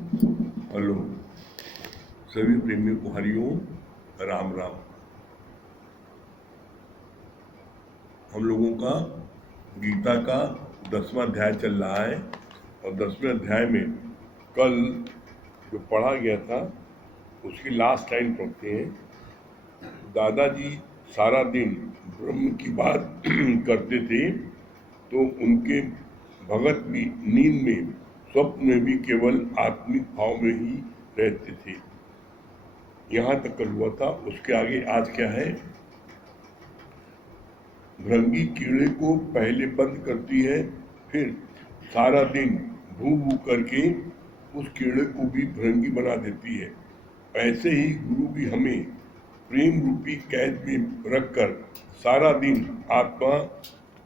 Hello, सभी प्रेमियों को हरिओम, राम राम। हम लोगों का गीता का 10वां अध्याय चल रहा है और 10वें अध्याय में कल जो पढ़ा गया था उसकी लास्ट लाइन पढ़ते हैं। दादाजी सारा दिन ब्रह्म की बात करते थे तो उनके भगत भी नींद में, स्वप्न में भी केवल आत्मिक भाव में ही रहते थे। यहाँ तक कल हुआ था। उसके आगे आज क्या है? भृंगी कीड़े को पहले बंद करती है, फिर सारा दिन भू भू करके उस कीड़े को भी भृंगी बना देती है। ऐसे ही गुरु भी हमें प्रेम रूपी कैद में रखकर सारा दिन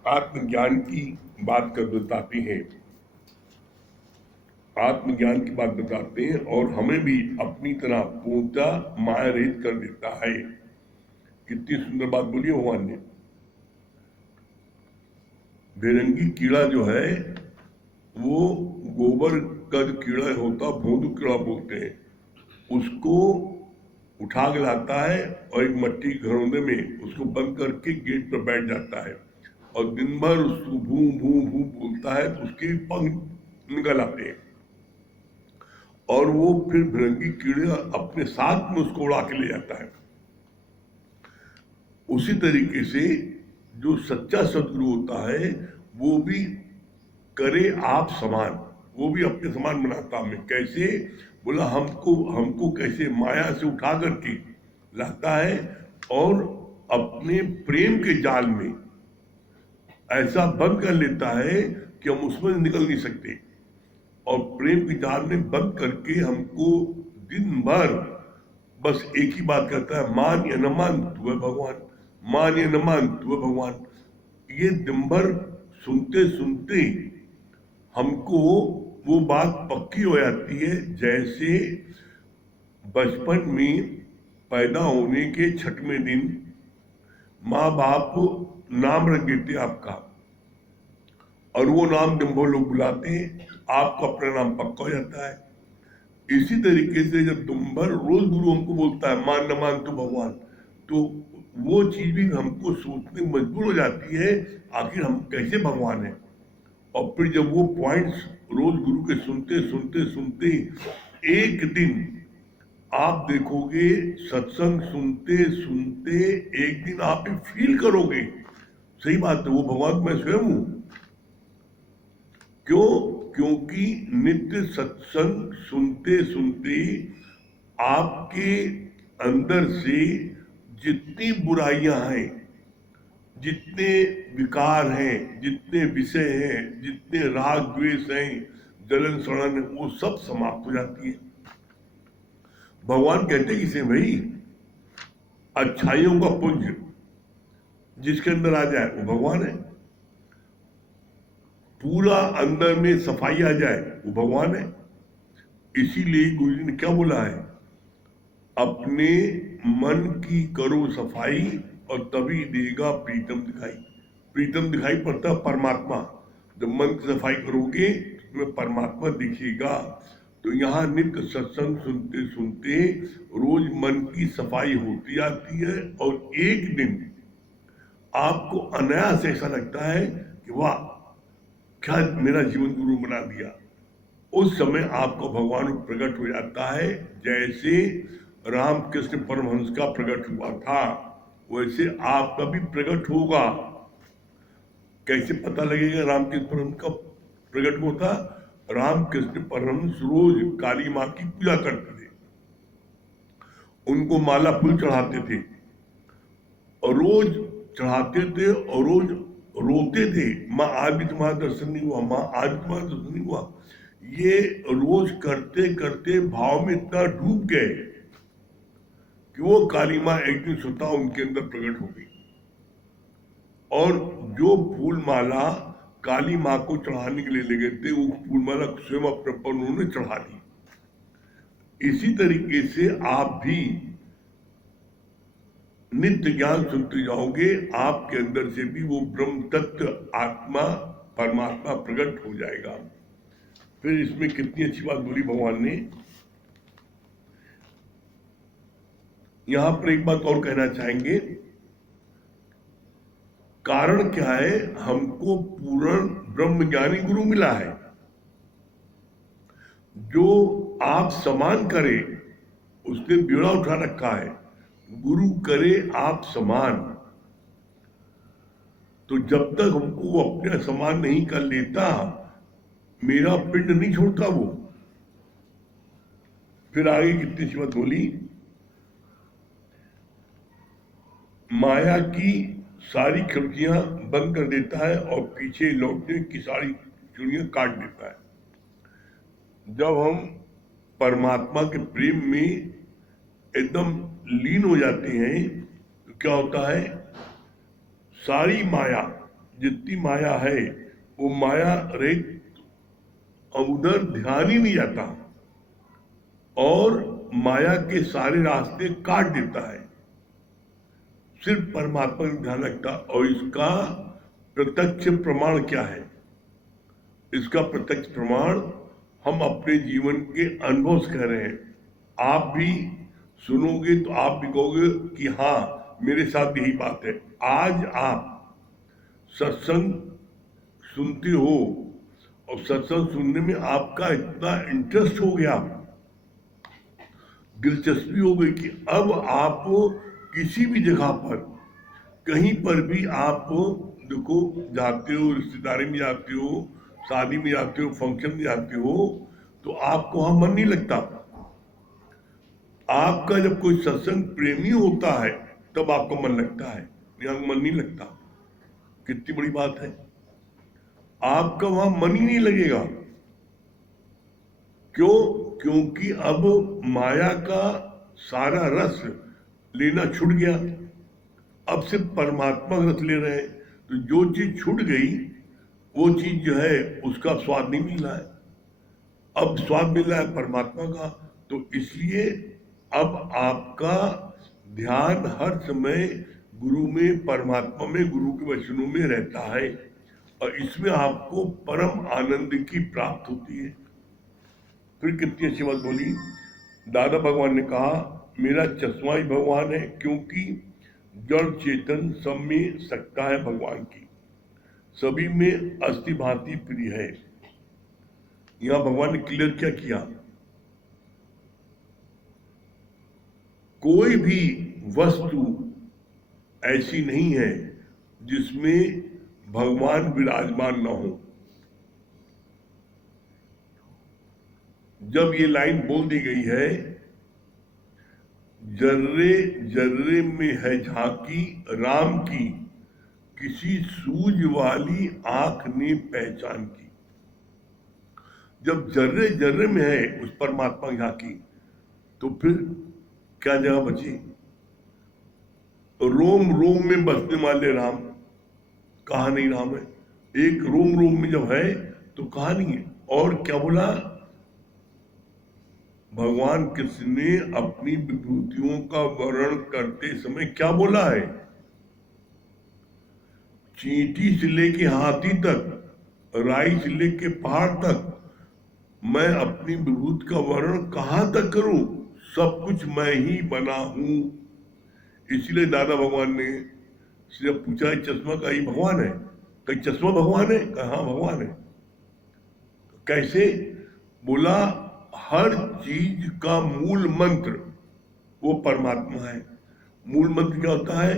आत्मज्ञान की बात कर बताते हैं, आत्मज्ञान की बात बताते हैं और हमें भी अपनी तरह पूर्णतः माया रहित कर देता है। कितनी सुंदर बात बोली भगवान ने। बेरंगी कीड़ा जो है वो गोबर का जो कीड़ा होता, भोंदू कीड़ा बोलते हैं, उसको उठा के लाता है और एक मट्टी घरौंदे में उसको बंद करके गेट पर बैठ जाता है और दिन भर उसको भू भू भू बोलता है तो उसके पंख निकल आते हैं और वो फिर भृंगी कीड़े अपने साथ में उसको उड़ा के ले जाता है। उसी तरीके से जो सच्चा सदगुरु होता है वो भी करे आप समान, वो भी अपने समान बनाता हमें। कैसे? बोला हमको कैसे माया से उठा करके लाता है और अपने प्रेम के जाल में ऐसा बंद कर लेता है कि हम उसमें निकल नहीं सकते और प्रेम के जाल में बंद करके हमको दिन भर बस एक ही बात करता है, मान या न मान तू है भगवान, मान या न मान तू है भगवान। ये दिन भर सुनते सुनते हमको वो बात पक्की हो जाती है। जैसे बचपन में पैदा होने के 6वें दिन माँ बाप नाम रख देते आपका और वो नाम जब वो लोग बुलाते हैं आपका अपना नाम पक्का हो जाता है। इसी तरीके से जब तुम भर रोज गुरु हमको बोलता है मान न मान तो भगवान, तो वो चीज भी हमको सोचने मजबूर हो जाती है आखिर हम कैसे भगवान हैं। और फिर जब वो पॉइंट्स रोज गुरु के सुनते सुनते सुनते एक दिन आप देखोगे, सत्संग सुनते सुनते एक दिन आप भी फील करोगे, सही बात है वो भगवान मैं स्वयं हूं। क्यों? क्योंकि नित्य सत्संग सुनते सुनते आपके अंदर से जितनी बुराइयां हैं, जितने विकार हैं, जितने विषय हैं, जितने राग द्वेष हैं, जलन सड़न, वो सब समाप्त हो जाती है। भगवान कहते किसे भाई? अच्छाइयों का पुंज जिसके अंदर आ जाए वो भगवान है। पूरा अंदर में सफाई आ जाए वो भगवान है। इसीलिए गुरु जी ने क्या बोला है? अपने मन की करो सफाई और तभी देगा प्रीतम दिखाई। प्रीतम दिखाई पड़ता है परमात्मा। जब मन की सफाई करोगे तुम्हें परमात्मा दिखेगा। तो यहाँ नित्य सत्संग सुनते सुनते रोज मन की सफाई होती आती है और एक दिन आपको अनायास ऐसा लगता है कि वाह क्या मेरा जीवन गुरु बना दिया। उस समय आपका भगवान प्रकट हो जाता है। जैसे रामकृष्ण परमहंस का प्रकट हुआ था वैसे आपका भी प्रकट होगा। कैसे पता लगेगा रामकृष्ण परमहंस का प्रकट होता? रामकृष्ण परमहंस रोज काली माँ की पूजा करते थे, उनको माला फूल चढ़ाते थे और रोज चढ़ाते थे और रोज रोते थे, माँ आज भी तुम्हारा दर्शन नहीं हुआ, माँ आज भी तुम्हारा दर्शन नहीं हुआ। ये रोज करते करते भाव में इतना डूब गए कि वो काली माँ एक दिन स्वतः उनके अंदर प्रकट हो गई और जो फूल माला काली माँ को चढ़ाने के लिए ले गए थे वो फूल माला स्वयं अपने पर उन्होंने चढ़ा दी। इसी तरीके से आप भी नित्य ज्ञान सुनते जाओगे, आपके अंदर से भी वो ब्रह्म तत्व आत्मा परमात्मा प्रकट हो जाएगा। फिर इसमें कितनी अच्छी बात बोली भगवान ने। यहां पर एक बात और कहना चाहेंगे, कारण क्या है, हमको पूर्ण ब्रह्म ज्ञानी गुरु मिला है। जो आप समान करे उसने बेड़ा उठा रखा है, गुरु करे आप समान। तो जब तक हमको वो अपने समान नहीं कर लेता, मेरा पिंड नहीं छोड़ता वो। फिर आगे कितनी सी बात बोली, माया की सारी खिड़कियां बंद कर देता है और पीछे लौटने की सारी चूड़ियां काट देता है। जब हम परमात्मा के प्रेम में एकदम लीन हो जाते हैं तो क्या होता है, सारी माया, जितनी माया है वो माया रहित, उधर ध्यान ही नहीं जाता और माया के सारे रास्ते काट देता है, सिर्फ परमात्मा का ध्यान रखता। और इसका प्रत्यक्ष प्रमाण क्या है? इसका प्रत्यक्ष प्रमाण हम अपने जीवन के अनुभव से कह रहे हैं। आप भी सुनोगे तो आप भी कहोगे कि हाँ, मेरे साथ यही बात है। आज आप सत्संग सुनते हो और सत्संग सुनने में आपका इतना इंटरेस्ट हो गया, दिलचस्पी हो गई कि अब आप किसी भी जगह पर, कहीं पर भी आप देखो जाते हो, रिश्तेदारी में जाते हो, शादी में जाते हो, फंक्शन में जाते हो, तो आपको वहां मन नहीं लगता। आपका जब कोई सत्संग प्रेमी होता है तब आपका मन लगता है, यहाँ मन नहीं लगता। कितनी बड़ी बात है, आपका वहां मन ही नहीं लगेगा। क्यों? क्योंकि अब माया का सारा रस लेना छूट गया, अब सिर्फ परमात्मा का रस ले रहे हैं। तो जो चीज छूट गई वो चीज जो है उसका स्वाद नहीं मिल रहा है, अब स्वाद मिल रहा है परमात्मा का। तो इसलिए अब आपका ध्यान हर समय गुरु में, परमात्मा में, गुरु के वचनों में रहता है और इसमें आपको परम आनंद की प्राप्त होती है। फिर कितनी अच्छी बात बोली, दादा भगवान ने कहा मेरा चश्मा ही भगवान है, क्योंकि जड़ चेतन सब में सकता है भगवान की, सभी में अस्थि भांति प्रिय है। यहां भगवान ने क्लियर क्या किया, कोई भी वस्तु ऐसी नहीं है जिसमें भगवान विराजमान न हो। जब ये लाइन बोल दी गई है, जर्रे जर्रे में है झांकी राम की, किसी सूझ वाली आंख ने पहचान की। जब जर्रे जर्रे में है उस परमात्मा की झांकी, तो फिर क्या जगह बची? रोम रोम में बसने वाले राम, कहा नहीं राम है? एक रोम रोम में जब है तो कहा नहीं है। और क्या बोला भगवान कृष्ण ने अपनी विभूतियों का वर्णन करते समय? क्या बोला है? चींटी से लेके हाथी तक, राई से लेके पहाड़ तक, मैं अपनी विभूति का वर्णन कहां तक करूं? सब कुछ मैं ही बना हूं। इसलिए दादा भगवान ने जब पूछा चश्मा का ही भगवान है, कहीं चश्मा भगवान है? कहा हाँ भगवान है। कैसे? बोला हर चीज का मूल मंत्र वो परमात्मा है। मूल मंत्र क्या होता है?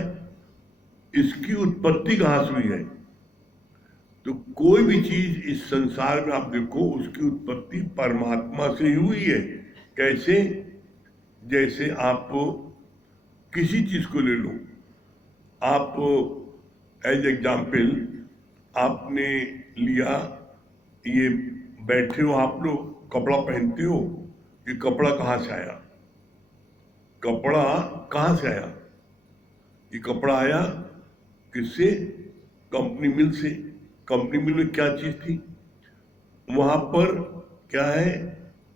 इसकी उत्पत्ति कहां से हुई है? तो कोई भी चीज इस संसार में आप देखो, उसकी उत्पत्ति परमात्मा से ही हुई है। कैसे? जैसे आप किसी चीज को ले लो, आप एज एग्जाम्पल आपने लिया, ये बैठे हो आप लोग, कपड़ा पहनते हो, ये कपड़ा कहाँ से आया? कपड़ा कहाँ से आया? ये कपड़ा आया किससे? कंपनी मिल से। कंपनी मिल में क्या चीज थी? वहां पर क्या है?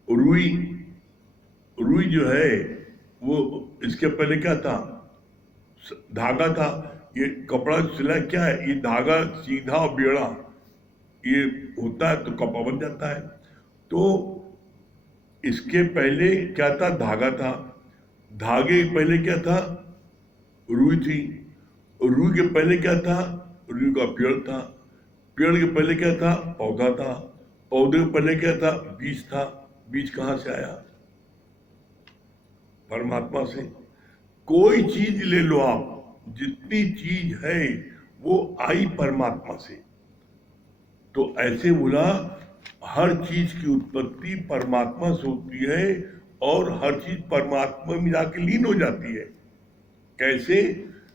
रुई। रुई जो है वो, इसके पहले क्या था? धागा था। ये कपड़ा सिला क्या है? ये धागा सीधा और बेड़ा ये होता है तो कपड़ा बन जाता है। तो इसके पहले क्या था? धागा था। धागे के पहले क्या था? रुई थी। और रुई के पहले क्या था? रुई का पेड़ था। पेड़ के पहले क्या था? पौधा था। पौधे के पहले क्या था? बीज था। बीज कहाँ से आया? परमात्मा से। कोई चीज ले लो आप, जितनी चीज है वो आई परमात्मा से। तो ऐसे बोला, हर चीज की उत्पत्ति परमात्मा से होती है और हर चीज परमात्मा में जाके लीन हो जाती है। कैसे?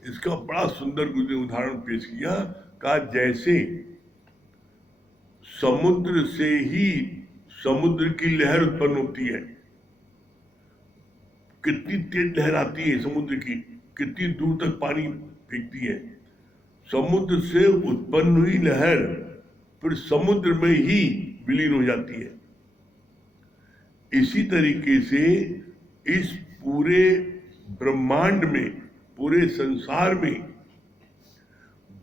इसका बड़ा सुंदर उदाहरण पेश किया। कहा जैसे समुद्र से ही समुद्र की लहर उत्पन्न होती है। कितनी तेज लहर आती है समुद्र की, कितनी दूर तक पानी फेंकती है। समुद्र से उत्पन्न हुई लहर फिर समुद्र में ही विलीन हो जाती है। इसी तरीके से इस पूरे ब्रह्मांड में, पूरे संसार में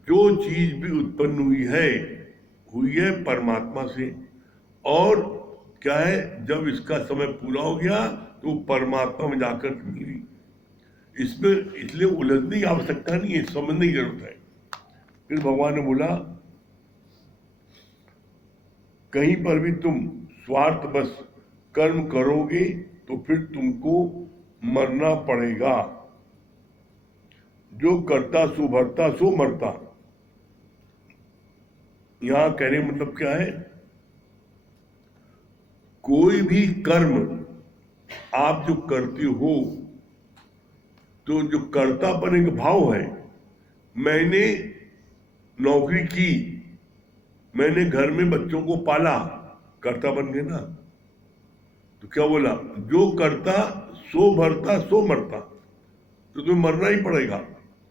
जो चीज भी उत्पन्न हुई है परमात्मा से। और क्या है, जब इसका समय पूरा हो गया तो परमात्मा में जाकर मिली। इसमें इसलिए उलझने की आवश्यकता नहीं है, समझने की जरूरत है। फिर भगवान ने बोला, कहीं पर भी तुम स्वार्थ बस कर्म करोगे तो फिर तुमको मरना पड़ेगा। जो करता सो भरता सो मरता। यहां कहने मतलब क्या है? कोई भी कर्म आप जो करते हो तो जो कर्तापन एक भाव है। मैंने नौकरी की, मैंने घर में बच्चों को पाला, कर्ता बन गए ना। तो क्या बोला? जो करता सो भरता सो मरता। तो तुम्हें मरना ही पड़ेगा,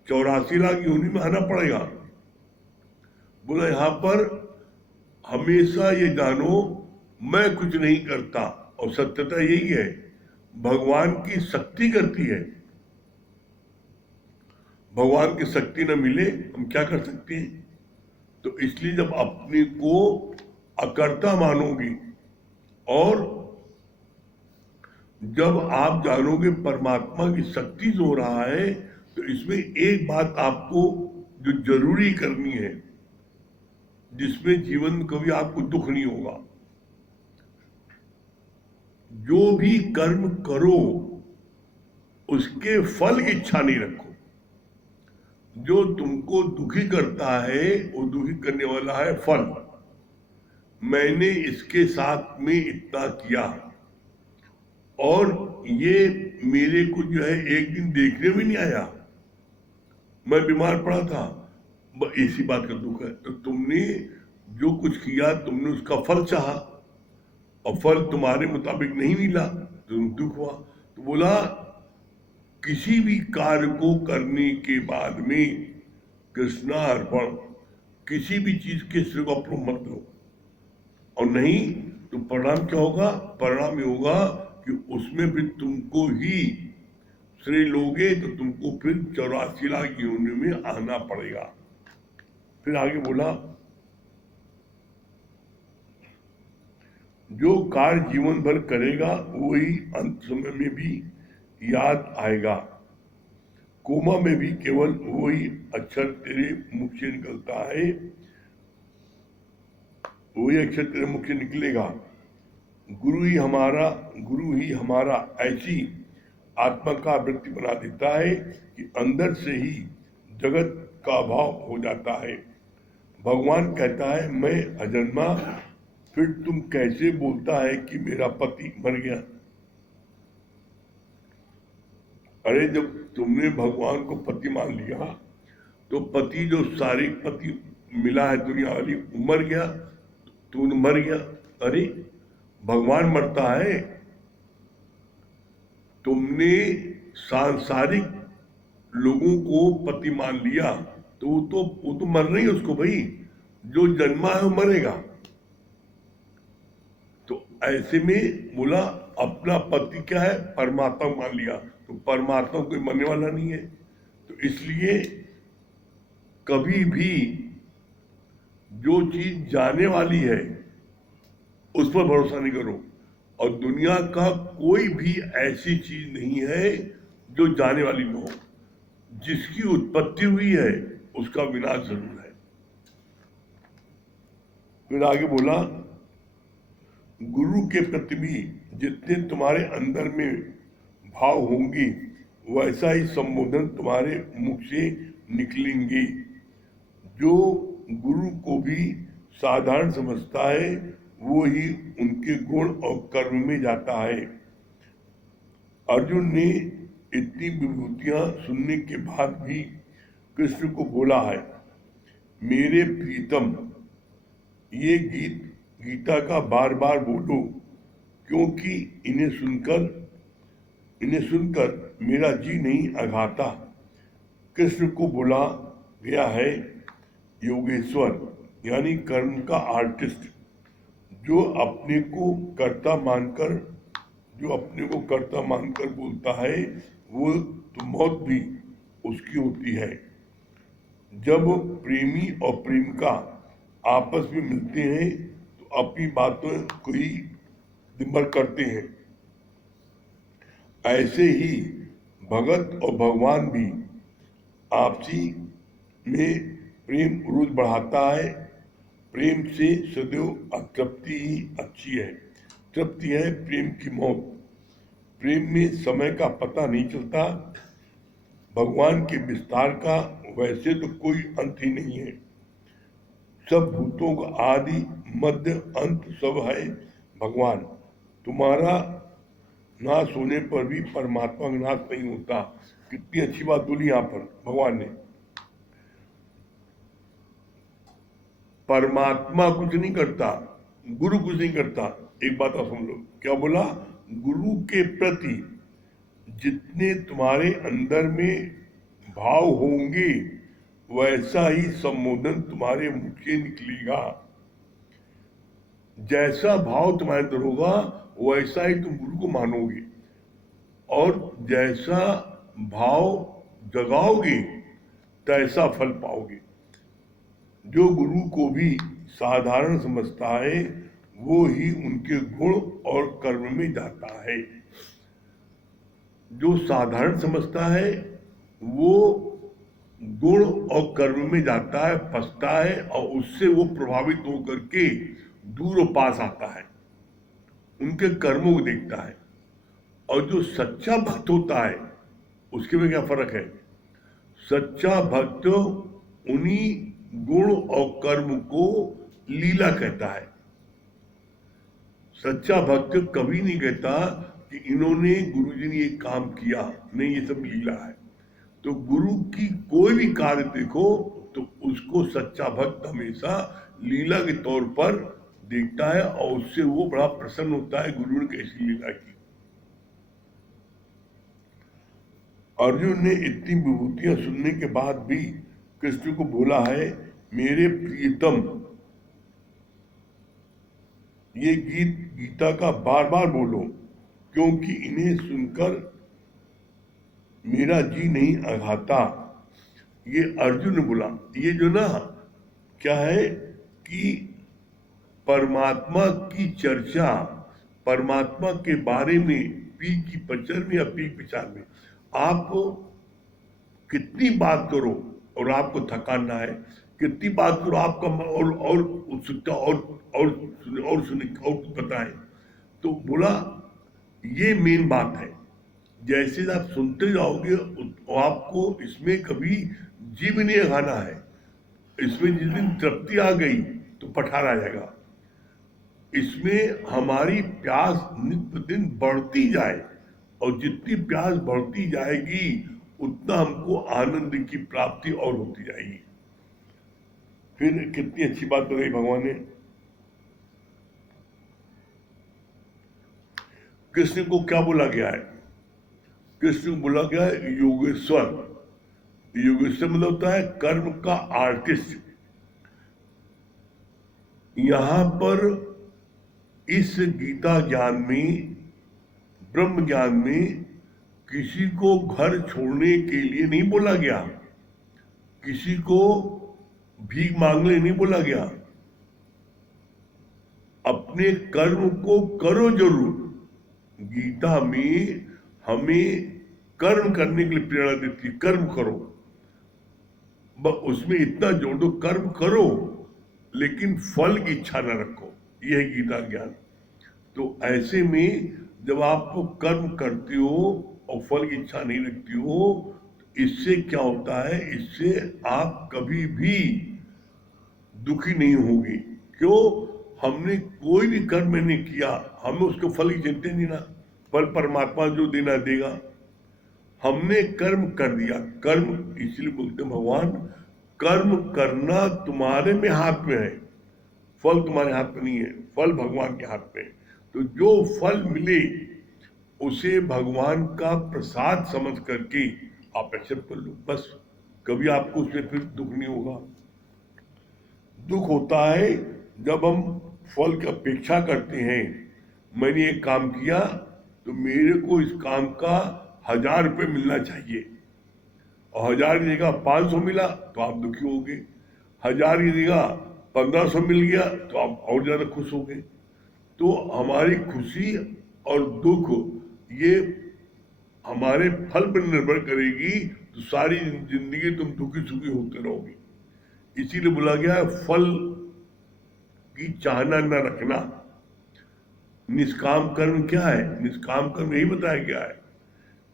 84 लाख योनि में आना पड़ेगा। बोला यहां पर हमेशा ये जानो, मैं कुछ नहीं करता। और सत्यता यही है, भगवान की शक्ति करती है। भगवान की शक्ति न मिले हम क्या कर सकते हैं? तो इसलिए जब अपने को अकर्ता मानोगे और जब आप जानोगे परमात्मा की शक्ति जो हो रहा है, तो इसमें एक बात आपको जो जरूरी करनी है, जिसमें जीवन में कभी आपको दुख नहीं होगा। जो भी कर्म करो उसके फल की इच्छा नहीं रखो। जो तुमको दुखी करता है वो दुखी करने वाला है फल। मैंने इसके साथ में इतना किया और ये मेरे को जो है एक दिन देखने में नहीं आया, मैं बीमार पड़ा था, इसी बात का दुख है। तो तुमने जो कुछ किया तुमने उसका फल चाहा और फल तुम्हारे मुताबिक नहीं मिला तो तुम दुख हुआ। तो बोला किसी भी कार्य को करने के बाद में कृष्णार्पण, किसी भी चीज के श्रेय को अपना मत लो। और नहीं तो परिणाम क्या होगा? परिणाम ये होगा कि उसमें फिर तुमको ही श्रेय लोगे तो तुमको फिर 84 लाख योनि में आना पड़ेगा। फिर आगे बोला, जो कार्य जीवन भर करेगा वही अंत समय में भी याद आएगा। कोमा में भी केवल वही अक्षर तेरे मुख से निकलता है, वही अक्षर तेरे मुख से निकलेगा। गुरु ही हमारा ऐसी आत्मा का वृत्ति बना देता है कि अंदर से ही जगत का भाव हो जाता है। भगवान कहता है मैं अजन्मा, फिर तुम कैसे बोलता है कि मेरा पति मर गया? अरे जब तुमने भगवान को पति मान लिया तो पति जो सारे पति मिला है दुनिया वाली मर गया, तू मर गया। अरे भगवान मरता है, तुमने सांसारिक लोगों को पति मान लिया तो वो तो मरना ही उसको भाई, जो जन्मा है वो मरेगा। तो ऐसे में बोला अपना पति क्या है? परमात्मा मान लिया, तो परमात्मा कोई मरने वाला नहीं है। तो इसलिए कभी भी जो चीज जाने वाली है उस पर भरोसा नहीं करो। और दुनिया का कोई भी ऐसी चीज नहीं है जो जाने वाली न हो। जिसकी उत्पत्ति हुई है उसका विनाश जरूर है। फिर आगे बोला, गुरु के प्रति भी जितने तुम्हारे अंदर में भाव होंगे वैसा ही संबोधन तुम्हारे मुख से निकलेंगे। जो गुरु को भी साधारण समझता है वो ही उनके गुण और कर्म में जाता है। अर्जुन ने इतनी विभूतियां सुनने के बाद भी कृष्ण को बोला है, मेरे प्रीतम ये गीता का बार बार बोलो, क्योंकि इन्हें सुनकर मेरा जी नहीं अघाता। कृष्ण को बोला गया है योगेश्वर, यानी कर्म का आर्टिस्ट, जो अपने को कर्ता मानकर बोलता है वो तो मौत भी उसकी होती है। जब प्रेमी और प्रेमिका आपस में मिलते हैं तो अपनी बातों को ही दिन भर करते हैं। ऐसे ही भगत और भगवान भी आपसी में प्रेम रोज बढ़ाता है। प्रेम से सदैव अतृप्ति ही अच्छी है। तृप्ति है प्रेम की मौत। प्रेम में समय का पता नहीं चलता। भगवान के विस्तार का वैसे तो कोई अंत ही नहीं है। सब भूतों का आदि मध्य अंत सब है भगवान। तुम्हारा नाश होने पर भी परमात्मा का नाश नहीं होता। कितनी अच्छी बात बोली यहाँ पर भगवान ने। परमात्मा कुछ नहीं करता, गुरु कुछ नहीं करता। एक बात आप सुन लो, क्या बोला? गुरु के प्रति जितने तुम्हारे अंदर में भाव होंगे वैसा ही संबोधन तुम्हारे मुख से निकलेगा। जैसा भाव तुम्हारे अंदर होगा वैसा ही तुम गुरु को मानोगे, और जैसा भाव जगाओगे तैसा फल पाओगे। जो गुरु को भी साधारण समझता है वो ही उनके गुण और कर्म में जाता है। जो साधारण समझता है वो गुण और कर्म में जाता है, फंसता है, और उससे वो प्रभावित होकर के दूर और पास आता है, उनके कर्मों को देखता है। और जो सच्चा भक्त होता है उसके में क्या फर्क है? सच्चा भक्त उन्हीं गुण और कर्म को लीला कहता है। सच्चा भक्त कभी नहीं कहता कि इन्होंने गुरुजी ने ये काम किया, नहीं, ये सब लीला है। तो गुरु की कोई भी कार्य देखो तो उसको सच्चा भक्त हमेशा लीला के तौर पर देखता है, और उससे वो बड़ा प्रसन्न होता है गुरु ने कैसी लीला की। अर्जुन ने इतनी विभूतियां सुनने के बाद भी कृष्ण को बोला है, मेरे प्रियतम ये गीता का बार बार बोलो, क्योंकि इन्हें सुनकर मेरा जी नहीं अघाता। ये अर्जुन ने बोला। ये जो ना क्या है कि परमात्मा की चर्चा, परमात्मा के बारे में पी की पचर में या पी विचार में आप कितनी बात करो और आपको थकान ना है, कितनी बात करो आपका और उत्सुकता और सुने और बताएं। तो बोला ये मेन बात है। जैसे आप सुनते जाओगे तो आपको इसमें कभी जी भी नहीं खाना है। इसमें जिस दिन तृप्ति आ गई तो पठार आ जाएगा। इसमें हमारी प्यास नित्य दिन बढ़ती जाए, और जितनी प्यास बढ़ती जाएगी उतना हमको आनंद की प्राप्ति और होती जाएगी। फिर कितनी अच्छी बात बताई भगवान ने। कृष्ण को क्या बोला गया है? कृष्ण को बोला गया है योगेश्वर। योगेश्वर मतलब होता है कर्म का आर्टिस्ट। यहां पर इस गीता ज्ञान में, ब्रह्म ज्ञान में किसी को घर छोड़ने के लिए नहीं बोला गया, किसी को भीख मांगने नहीं बोला गया। अपने कर्म को करो जरूर। गीता में हमें कर्म करने के लिए प्रेरणा देती है, कर्म करो, उसमें इतना जोड़ दो, कर्म करो लेकिन फल की इच्छा न रखो। यह है गीता ज्ञान। तो ऐसे में जब आप कर्म करते हो और फल की इच्छा नहीं रखती हो, तो इससे क्या होता है, इससे आप कभी भी दुखी नहीं होगी। क्यों? हमने कोई भी कर्म नहीं किया, हमें उसके फल की चिंता नहीं ना, फल परमात्मा जो देना देगा। हमने कर्म कर दिया, कर्म इसलिए बोलते भगवान, कर्म करना तुम्हारे में हाथ में है, फल तुम्हारे हाथ में नहीं है, फल भगवान के हाथ में है। तो जो फल मिले उसे भगवान का प्रसाद समझ करके आप एक्सेप्ट कर लो, बस। कभी आपको उससे फिर दुख नहीं होगा। दुख होता है जब हम फल की अपेक्षा करते हैं। मैंने एक काम किया तो मेरे को इस काम का 1000 रुपये मिलना चाहिए, और 1000 की जगह 500 मिला तो आप दुखी हो गए, 1000 की जगह 1500 मिल गया तो आप और ज्यादा खुश हो गए। तो हमारी खुशी और दुख ये हमारे फल पर निर्भर करेगी, तो सारी जिंदगी तुम दुखी सुखी होते रहोगे। इसीलिए बोला गया है फल की चाहना न रखना। निष्काम कर्म क्या है? निष्काम कर्म यही बताया गया है,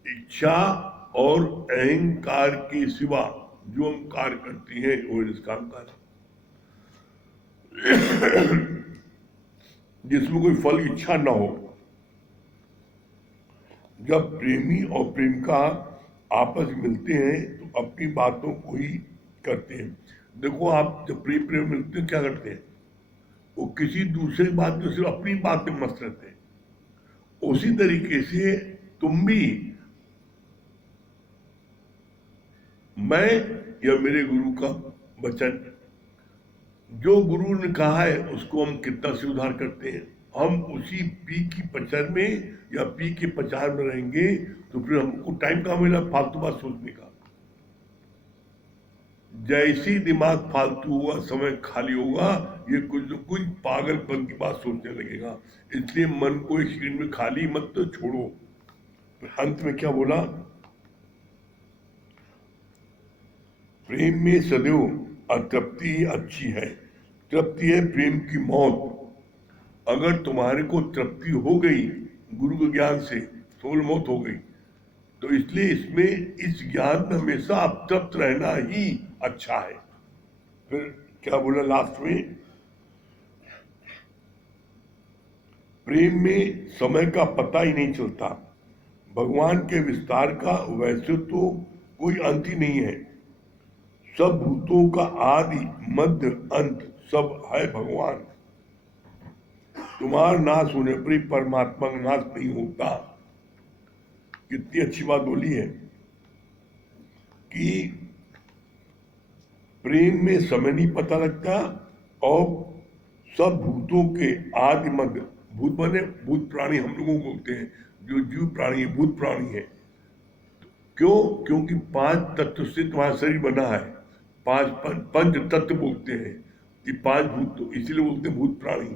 इच्छा और अहंकार के सिवा जो हम कार्य करते हैं वो निष्काम कार्य, जिसमें कोई फल की इच्छा ना हो। जब प्रेमी और प्रेमिका आपस में मिलते हैं तो अपनी बातों को ही करते हैं। देखो, आप जब प्रेम मिलते हैं क्या करते हैं, वो किसी दूसरे की बात में सिर्फ अपनी बात में मस्त रहते हैं। उसी तरीके से तुम भी, मैं या मेरे गुरु का वचन, जो गुरु ने कहा है उसको हम कितना स्वीकार करते हैं। हम उसी पी की प्रचार में या पी के प्रचार में रहेंगे तो फिर हमको टाइम कहाँ मिला फालतू बात सोचने का। जैसी दिमाग फालतू हुआ, समय खाली होगा, ये कुछ न कुछ पागलपन की बात सोचने लगेगा। इसलिए मन को एक सेकंड में खाली मत तो छोड़ो। अंत में क्या बोला, प्रेम में सदैव अतृप्ति ही अच्छी है। तृप्ति है प्रेम की मौत। अगर तुम्हारे को तृप्ति हो गई गुरु के ज्ञान से, सोल मौत हो गई, तो इसलिए इसमें इस ज्ञान में हमेशा अतृप्त रहना ही अच्छा है। फिर क्या बोला लास्ट में, प्रेम में समय का पता ही नहीं चलता। भगवान के विस्तार का वैसे तो कोई अंत ही नहीं है। सब भूतों का आदि मध्य अंत सब है भगवान। तुम्हारा नाश होने पर ही परमात्मा का नाश नहीं होता। कितनी अच्छी बात बोली है कि प्रेम में समय नहीं पता लगता, और सब भूतों के आदि मध्य, भूत बने भूत प्राणी हम लोगों को बोलते हैं, जो जीव प्राणी है भूत प्राणी है। क्यों? क्योंकि 5 तत्व से तुम्हारा शरीर बना है। 5 पंच तत्व बोलते हैं कि 5 भूत, तो इसीलिए बोलते हैं भूत प्राणी।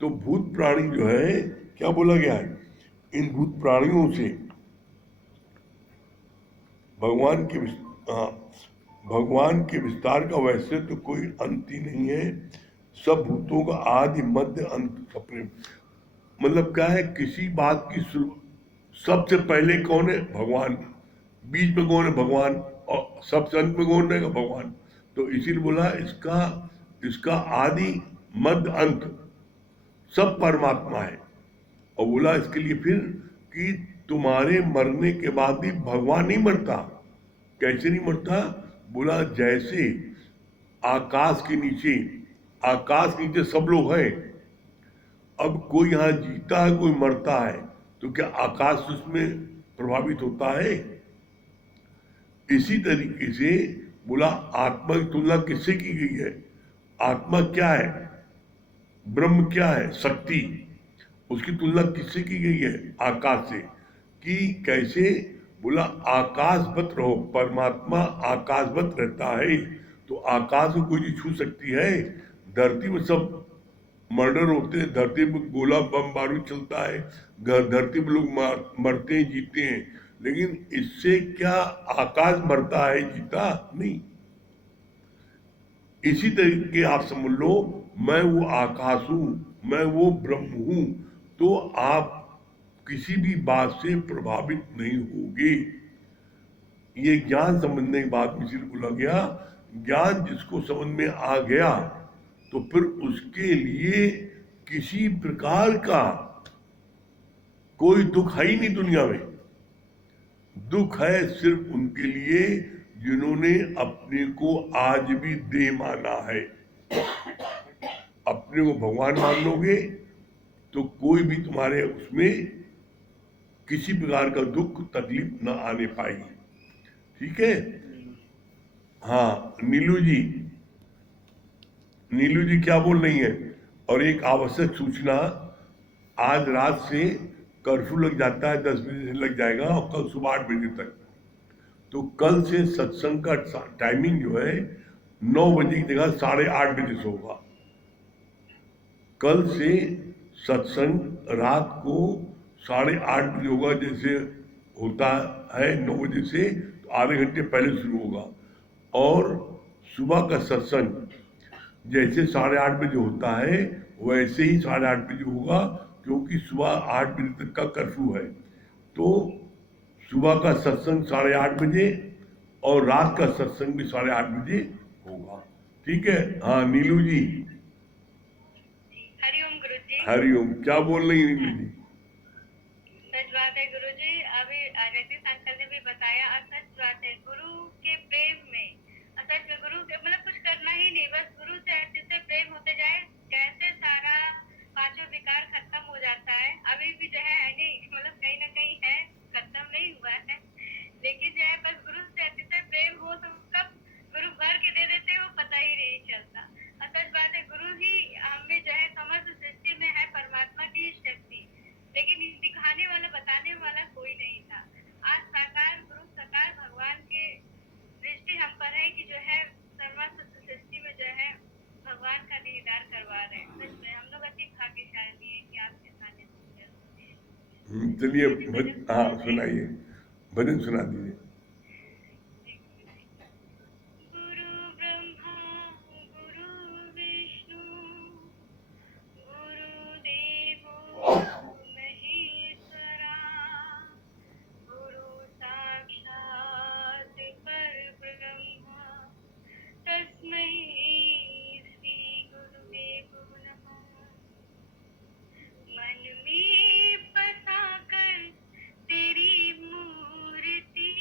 तो भूत प्राणी जो है, क्या बोला गया है, इन भूत प्राणियों से भगवान के विस्तार का वैसे तो कोई अंत ही नहीं है। सब भूतों का आदि मध्य अंत सप्रेम। मतलब क्या है, किसी बात की सबसे पहले कौन है? भगवान। बीच में कौन है? भगवान। और सबसे अंत में कौन रहेगा? भगवान। तो इसीलिए बोला इसका आदि मध्य अंत सब परमात्मा है। और बोला इसके लिए फिर कि तुम्हारे मरने के बाद भी भगवान नहीं मरता। कैसे नहीं मरता? बोला जैसे आकाश के नीचे सब लोग हैं। अब कोई यहाँ जीता है, कोई मरता है, तो क्या आकाश उसमें प्रभावित होता है? इसी तरीके से बोला आत्मा की तुलना किससे की गई है? आत्मा क्या है? ब्रह्म क्या है? शक्ति। उसकी तुलना किससे की गई है? आकाश से। कि कैसे? बोला आकाशवत रहो। परमात्मा आकाशवत रहता है, तो आकाश को कोई छू सकती है? धरती में सब मर्डर होते हैं, धरती पे गोला बम बारूद चलता है, धरती पे लोग मरते हैं, जीते हैं, लेकिन इससे क्या आकाश मरता है, जीता नहीं। इसी तरीके आप समझ लो, मैं वो आकाश हूं, मैं वो ब्रह्म हूं, तो आप किसी भी बात से प्रभावित नहीं होगे। ये ज्ञान समझने के बाद इसीलिए बोला गया, ज्ञान जिसको समझ में आ गया तो फिर उसके लिए किसी प्रकार का कोई दुख है ही नहीं दुनिया में। दुख है सिर्फ उनके लिए जिन्होंने अपने को आज भी देह माना है। अपने को भगवान मान लोगे तो कोई भी तुम्हारे उसमें किसी प्रकार का दुख तकलीफ न आने पाएगी। ठीक है। हाँ नीलू जी क्या बोल रही है? और एक आवश्यक सूचना, आज रात से कर्फ्यू लग जाता है, 10 बजे से लग जाएगा और कल सुबह 8 बजे तक। तो कल से सत्संग का टाइमिंग जो है 9 बजे की जगह 8:30 बजे से होगा। कल से सत्संग रात को 8:30 बजे होगा, जैसे होता है 9 बजे से, तो आधे घंटे पहले शुरू होगा। और सुबह का सत्संग जैसे 8:30 बजे होता है वैसे ही 8:30 बजे होगा, क्योंकि सुबह 8 बजे तक का कर्फ्यू है। तो सुबह का सत्संग 8:30 बजे और रात का सत्संग भी 8:30 बजे होगा। ठीक है। हाँ नीलू जी। हरिओम गुरु जी। हरिओम। क्या बोल रही नीलू जी? सच बात है गुरु जी, अभी जगदीश अंकल ने भी बताया, और सच बात है गुरु के प्रेम में, सच में गुरु के मतलब कुछ करना ही नहीं, बस गुरु से ऐसे से प्रेम होते जाए, कैसे सारा पांचों विकार खत्म हो जाता है। अभी भी जो है नहीं, मतलब कहीं ना कहीं है, खत्म नहीं हुआ है, लेकिन जो है बस गुरु से ऐसे से प्रेम हो तो कब गुरु भर के दे देते वो पता ही नहीं चलता। और सच बात है गुरु ही हमें जो है समस्त सृष्टि में है परमात्मा की शक्ति, लेकिन दिखाने वाला बताने वाला कोई नहीं था। आज साकार गुरु साकार भगवान के दृष्टि हम पर है कि जो है समस्त सृष्टि में जो है भगवान का दीदार करवा रहे हैं। सच में हम लोग अति भाग्यशाली है कि आपके सानिध्य। चलिए हाँ सुनाइए, भजन सुना दीजिए। गुरु ब्रह्मा गुरु विष्णु गुरुदेवो महेश्वरा, गुरु साक्षात् परब्रह्म, तस्मै श्री गुरुदेव नमः। मन में बसा कर तेरी मूर्ति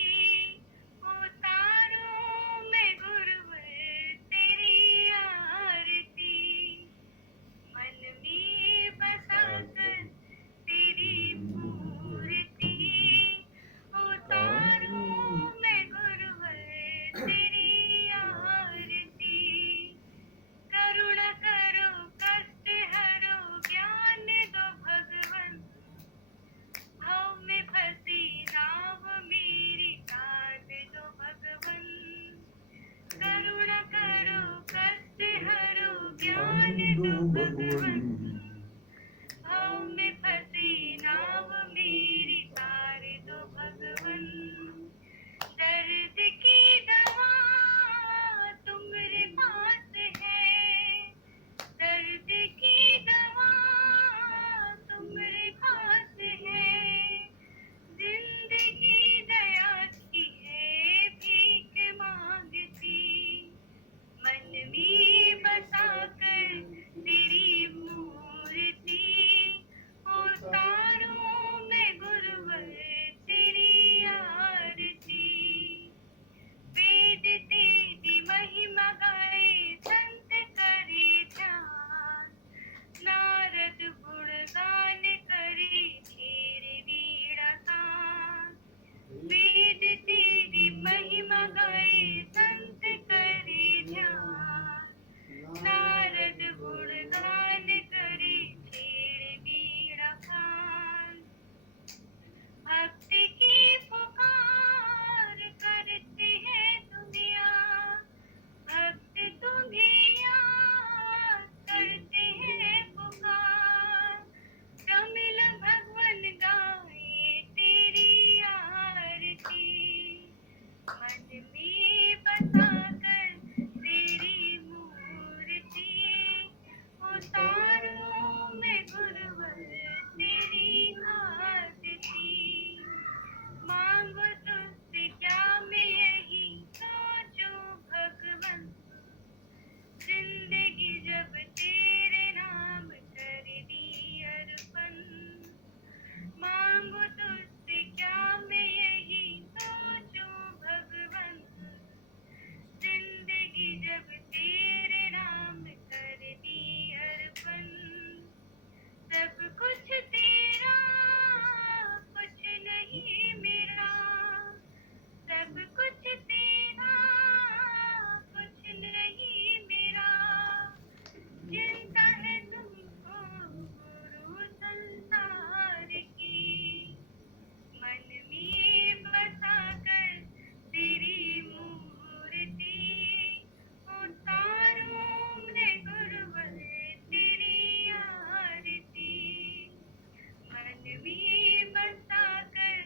में बसाकर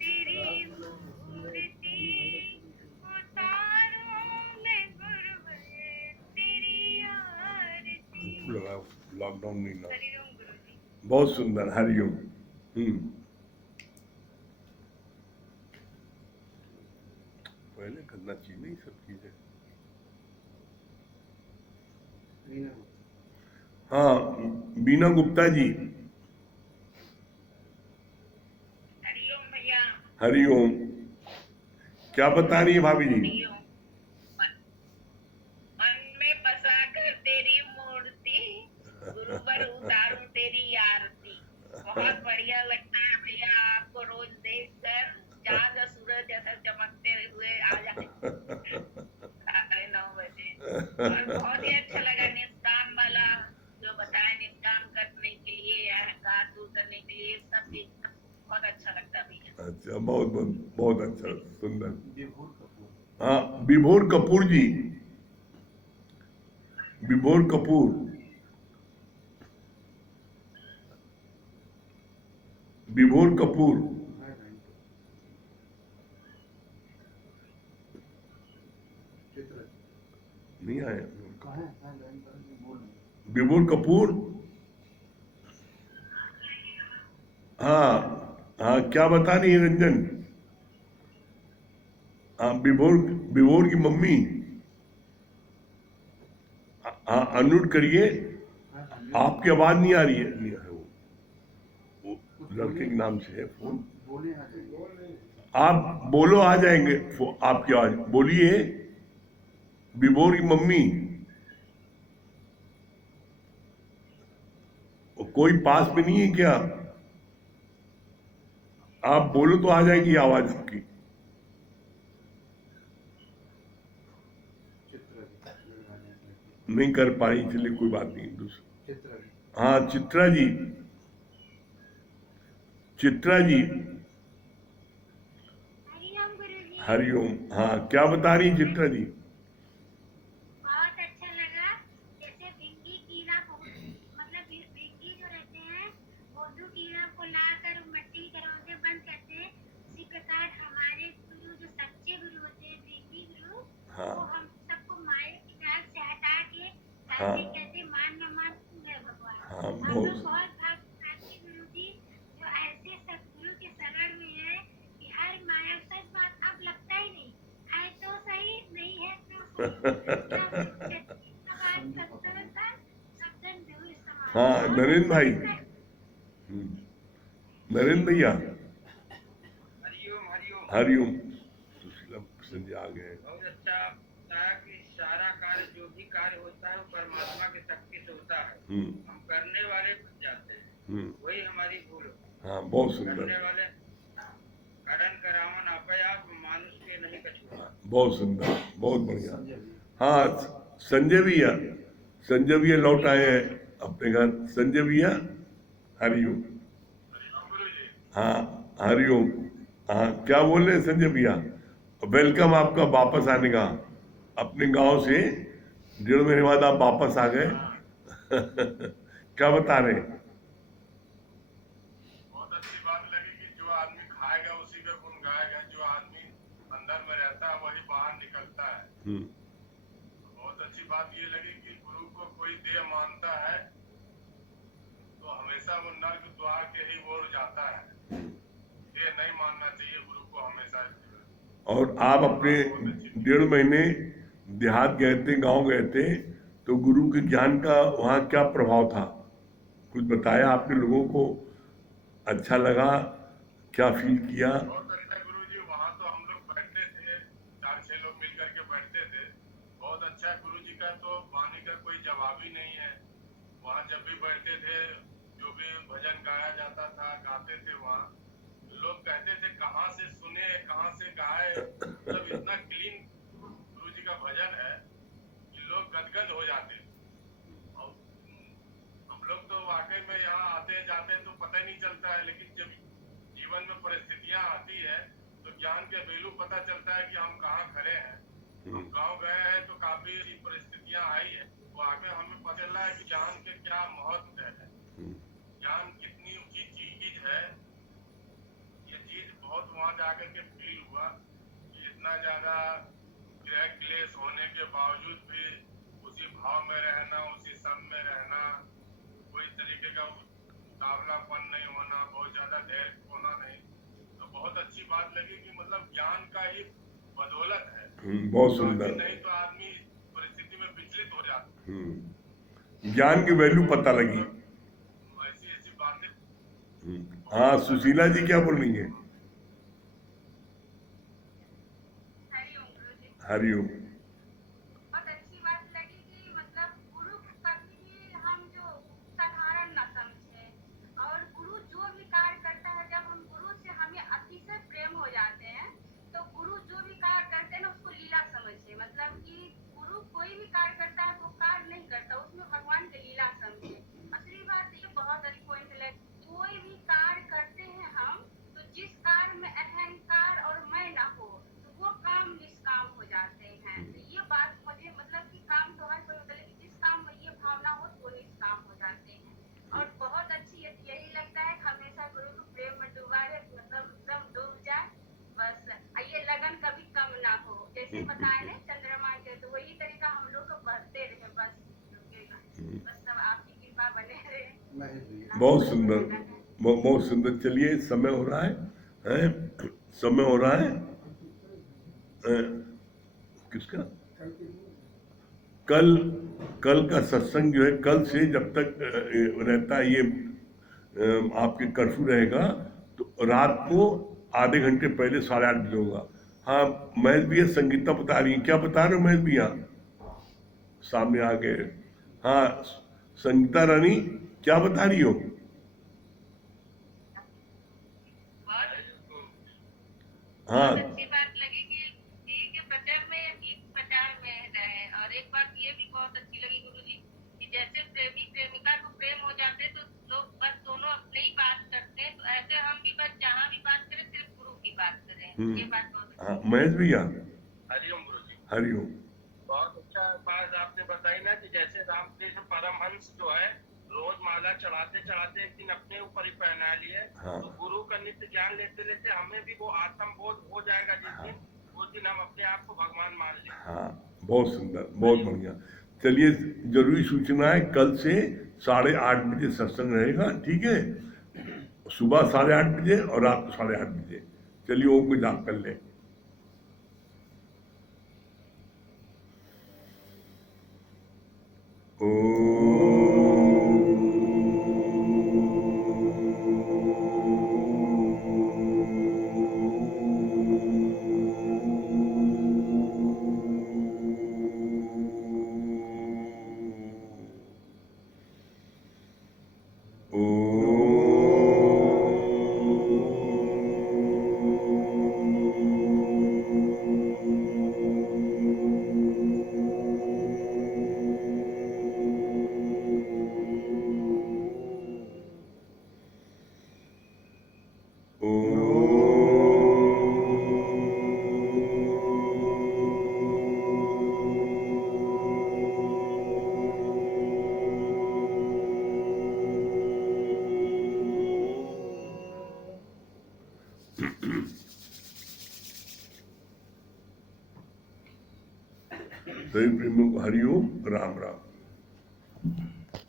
तेरी मूर्ति, उतारूं मैं गुरुवर तेरी आरती। लॉकडाउन नहीं ना। हरिओम गुरुजी। बहुत सुंदर, हरिओम। पहले करना चाहिए नहीं सब चीजें। हाँ, बीना गुप्ता जी। हरिओम भैया। हरिओम। क्या बता रही है भाभी जी? हरिओम। मन में बसाकर तेरी मूर्ति, गुरुवर उतारूं तेरी आरती। बहुत बढ़िया लगता है भैया आपको रोज देखकर, चांद और सूरज जैसा चमकते हुए आ जाए 9:30 और बहुत ही अच्छा लगा निष्काम वाला जो बताया, निष्काम करने के लिए या अहंकार दूर करने के लिए, सब देखकर बहुत अच्छा लगता है भैया। अच्छा, बहुत बहुत बहुत अच्छा, सुंदर। हाँ, विभोर कपूर जी। विभोर कपूर। विभोर कपूर। नहीं आया। विभोर कपूर। हाँ हाँ, क्या बता रही है रंजन? हाँ, विभोर, विभोर की मम्मी। हाँ, अनम्यूट करिए। आपकी आवाज नहीं आ रही है। नहीं है वो लड़के के नाम से है फोन। आप बोलो, आ जाएंगे आपकी आवाज। बोलिए, विभोर की मम्मी। कोई पास में नहीं है क्या? आप बोलो तो आ जाएगी आवाज आपकी। नहीं कर पाई, चलिए कोई बात नहीं। दूसरा, हाँ, चित्रा जी। चित्रा जी। हरिओम गुरुजी। हरिओम। हाँ, क्या बता रही चित्रा जी? बहुत अच्छा लगा, जैसे भिंडी कीड़ा को, मतलब भिंडी जो रहते हैं वो कीड़ा को लाकर मट्टी करवाते बंद करते हैं, उसी प्रकार हमारे गुरु जो सच्चे गुरु होते हैं, भिंडी गुरु, हाँ, वो हम सबको माया की जाल से हटा के हाँ, ऐसे कहते मान न मान तू है भगवान। हाँ, हम बहुत लोग बहुत भाग्यशाली गुरु जी जो ऐसे सदगुरु के शरण में है कि हर माया, सच बात अब लगता ही नहीं है तो सही, नहीं है तो सही। हाँ, नरेंद्र भाई। नरेंद्र भैया। हरिओम हरिओम। हरिओम। संजय आ गए। बहुत अच्छा बताया कि सारा कार्य, जो भी कार्य होता है वो परमात्मा की शक्ति से होता है। हम करने वाले बन जाते हैं, वही हमारी भूल होती है। हाँ, बहुत करने सुंदर। वाले करण करावन आपे आप, मानुष के नहीं कछुआ। बहुत सुंदर, बहुत बढ़िया। हाँ, संजय भैया। संजय भैया लौट आए हैं अपने घर। संजय भैया, हरिओम। हाँ, हरिओम। हाँ, क्या बोल रहे हैं संजय भैया? वेलकम आपका वापस आने का। अपने गांव से 1.5 महीने बाद आप वापस आ गए। क्या बता रहे हैं? बहुत अच्छी बात लगी कि जो आदमी खाएगा उसी का गुण गाएगा, जो आदमी अंदर में रहता है वही बाहर निकलता है। बहुत अच्छी बात ये लगी कि गुरु को कोई देह मानता है तो हमेशा वो नर्क द्वार के ही ओर जाता है। देह नहीं मानना चाहिए गुरु को हमेशा। और आप अपने 1.5 महीने देहात गए थे, गांव गए थे, तो गुरु के ज्ञान का वहाँ क्या प्रभाव था? कुछ बताया आपने लोगों को? अच्छा लगा? क्या फील किया? बहुत अच्छा गुरु जी, वहाँ तो हम लोग बैठते थे, 4-6 लोग मिल करके बैठते थे। बहुत अच्छा गुरु जी का तो वाणी का कोई जवाब ही नहीं है। वहाँ जब भी बैठते थे, जो भी भजन गाया जाता था, गाते थे, वहाँ लोग कहते थे कहाँ से सुने, कहाँ से गाए। मतलब इतना क्लीन गुरु जी का भजन है कि लोग गदगद हो जाते थे। और हम लोग तो वाकई में यहाँ आते जाते तो पता ही नहीं चलता है, लेकिन जब जीवन में परिस्थितियां आती है तो ज्ञान के वैल्यू पता चलता है कि हम कहाँ खड़े हैं। हम गांव गए हैं तो काफी परिस्थितियां आई है, तो आगे हमें पता चल रहा है कि ज्ञान के क्या महत्व है, ज्ञान कितनी ऊंची चीज है करके फील हुआ कि इतना ज्यादा ग्रह क्लेश होने के बावजूद भी उसी भाव में रहना, उसी सम में रहना, कोई तरीके का उतावलापन नहीं होना, बहुत ज्यादा धैर्य होना नहीं, तो बहुत अच्छी बात लगी कि मतलब ज्ञान का ही बदौलत है। बहुत सुंदर। नहीं तो आदमी परिस्थिति में विचलित हो जाता। ज्ञान की वैल्यू पता लगी। ऐसी ऐसी बातें। हाँ, सुशीला जी क्या बोल रही है? हरिओम गुरुजी। हरिओम। बहुत अच्छी बात लगी कि मतलब गुरु कभी भी हम जो साधारण ना समझे, और गुरु जो भी कार्य करता है, जब हम गुरु से हमें अतिशय प्रेम हो जाते हैं तो गुरु जो भी कार्य करते हैं ना उसको लीला समझे। मतलब कि गुरु कोई भी कार्य करता है वो कार्य नहीं करता, उसमें भगवान की लीला समझे। असली बात ये बहुत अच्छी पॉइंट है। कोई भी कार्य करते हैं हम, तो जिस कार्य में अहंकार और मैं ना हो तो वो काम निष्काम हो जाते हैं। तो ये बात मुझे मतलब कि काम तो हर कोई होता है, लेकिन जिस काम में ये भावना हो तो वो निष्काम हो जाते हैं। और बहुत अच्छी यही लगता है हमेशा गुरु को प्रेम में डूबा रहे, मतलब एकदम डूब जाए बस। ये लगन कभी कम ना हो, जैसे बताए ना चंद्रमा के, तो वही तरीका हम लोग को बढ़ते रहे बस, बस सब आपकी कृपा बने रहे। बहुत सुंदर, बहुत सुंदर। चलिए, समय हो रहा है, समय हो रहा है। किसका? कल का सत्संग जो है, कल से जब तक रहता है ये आपके कर्फ्यू रहेगा, तो रात को आधे घंटे पहले 8:30 बजे होगा। हाँ, महेश भैया संगीता बता रही है। क्या बता रहे हो महेश भैया? सामने आ गए। हाँ, संगीता रानी क्या बता रही हो? हाँ, अच्छी बात लगी कि प्रचार में रहे। और एक बात ये भी बहुत अच्छी लगी गुरुजी कि जैसे प्रेमी प्रेमिका को प्रेम हो जाते हैं तो लोग बस दोनों अपने ही बात करते हैं, तो ऐसे हम भी बस जहाँ भी बात करें सिर्फ गुरु की बात करें। ये बात बहुत अच्छी। हाँ, महेश भैया। हरिओम गुरुजी। हरिओम। बहुत अच्छा बात आपने बताई ना कि जैसे रामकृष्ण परमहंस जो है रोज माला चढ़ाते चढ़ाते एक दिन अपने ऊपर ही पहना लिए। हाँ। तो गुरु का नित्य ज्ञान लेते लेते हमें भी वो आत्मबोध हो जाएगा जिस दिन, उस दिन हम अपने आप को भगवान मान लेंगे। हाँ, बहुत सुंदर, बहुत बढ़िया। चलिए, जरूरी सूचना है, कल से 8:30 बजे सत्संग रहेगा, ठीक है? सुबह 8:30 बजे और रात को 8:30 बजे। चलिए, ओम को जाप कर ले। सभी प्रेमियों को हरिओम, राम राम।